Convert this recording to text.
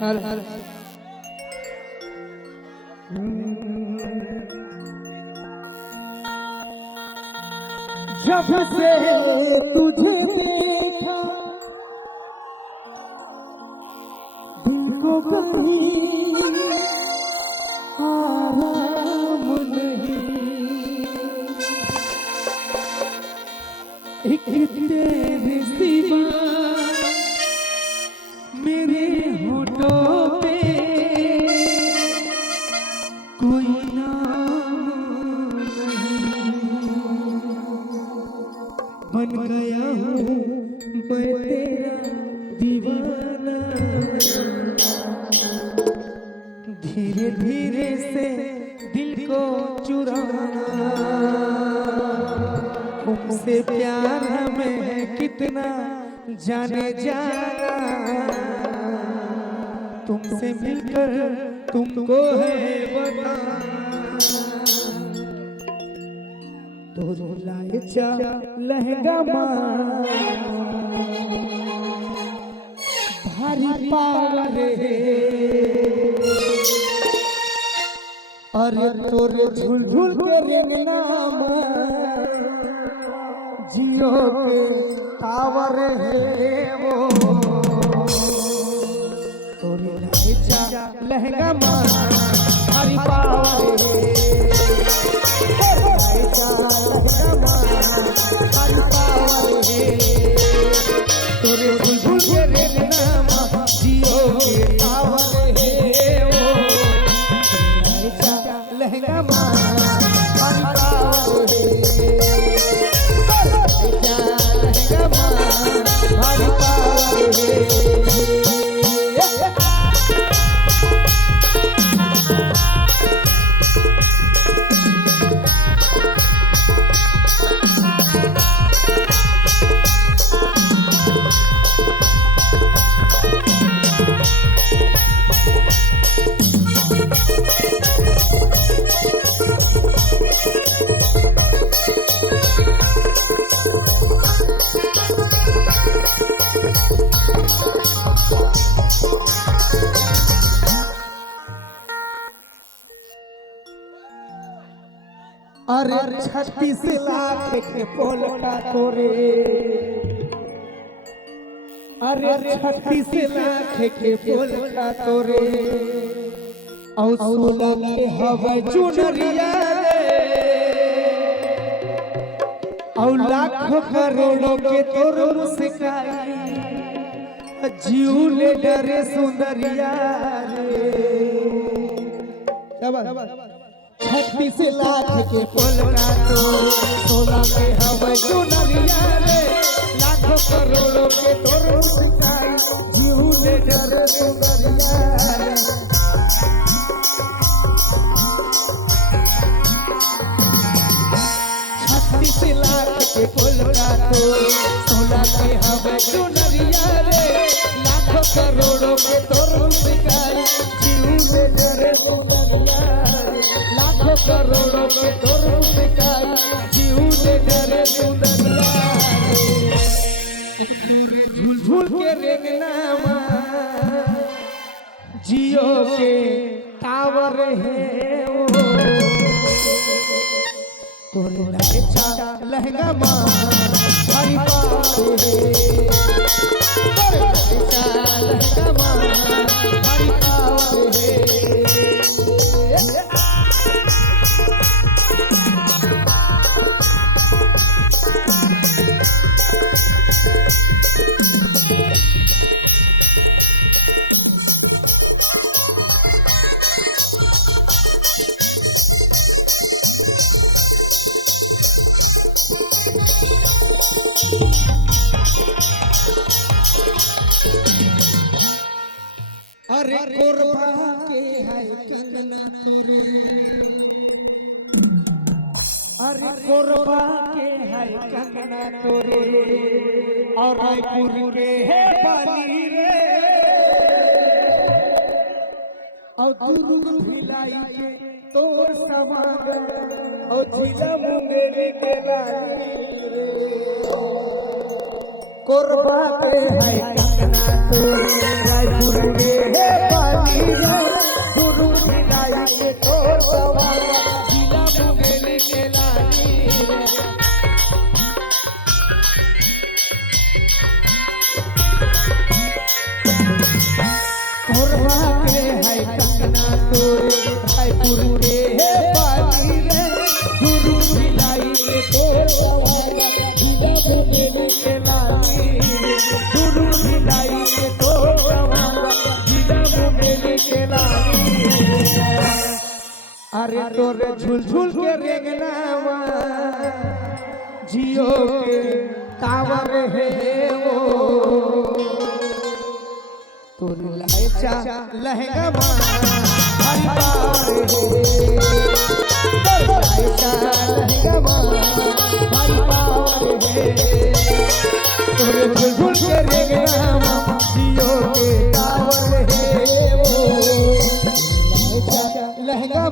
हर हर जब से तुझे देखा दिल को कहीं आराम नहीं, एक तेरे सिवा मेरे होठों पे कोई नाम नहीं, बन गया हूँ मैं तेरा दीवाना, धीरे धीरे से दिल को चुराना, तुमसे प्यार हमें कितना जाने जाना, तुमसे मिलकर तुमको है बताना, तो लाए चा लहंगा माँ भारी पागल अरे तोरे झुल झुल के नाम जियो के टावर है वो, तोरे लहंगा लहंगा माँ भारी पावर है, लहंगा माँ भारी पावर है, तोरे झुल झुल के नाम जियो के टावर है वो, लहंगा माँ भारी पावर है, लहंगा माँ भारी पावर है। अरे 36 लाख के पोल का तोरे, अरे 36 लाख के पोल का तोरे, और 16 के हवा चुनरिया और लाखों करोड़ों के तोर मुस्काई, जीव ले डरे सुंदरिया 36 लाख के पोल का तो 16 के हवा चुनरिया रे, लाखों करोड़ों के तोर मुस्काई, जीव ले डरे सुंदरिया रे, 36 लाख के पोल का तो 16 के हवा चुनरिया रे, लाखों करोड़ों के तोर मुस्काई, जीव ले डरे सुंदरिया रे, लाखों करोड़ों के तोर मुस्काई, जीव ले डरे सुंदरिया रे, झूल के रेंगना जियो के टावर है वो, तोरे लहंगा माँ भारी पावर है, लहंगा माँ भारी पावर है। अरे कोरबा के है कंगना अरे कोरबा के है कंगना तोरे, और रायपुर के है बाली रे, और दूर भिलाई के तो समागम ओ जिला मुंगेरी के लाली कोरबा के है कंगना तो रायपुर के है पानी रे गुरु भिलाई के तो सवारा जिला मुंगेरी के लाली कोरबा के है कंगना तो रायपुर के है पानी रे गुरु भिलाई के तो सवारा जिला मुंगेरी के लाली गुरु भिलाई के तो सवारा जिला मुंगेरी के लाली अरे तोरे झुल झुल के रेंगनावा जियो के टावर है वो तोरी लाइचा लहंगा हरी पावर है लाइचा लहंगा हरी पावर है तोरे झुल झुल के रेंगनावा जियो के टावर है वो लाइचा लहंगा